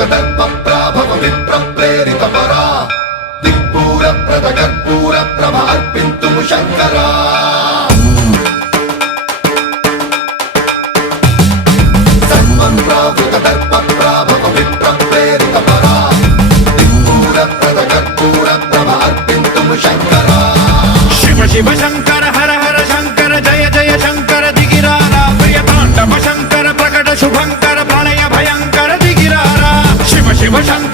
दर्पप्राभव विप्रप्रेरितपरा दिक्पूरप्रदकर्पूरप्रभ अर्पिन्तुं शङ्करा सर्वप्रावृतदर्पप्राभव विप्रप्रेरितपरा दिक्पूरप्रदकर्पूरप्रभ अर्पिन्तुं शङ्करा शिव शिव शङ्कर हर हर शङ्कर जय जय शङ्कर दिगिरारा प्रियताण्डव शङ्कर प्रकट शुभङ्कर प्रलय भयङ्कर दिगिरारा शिव शिव शङ्कर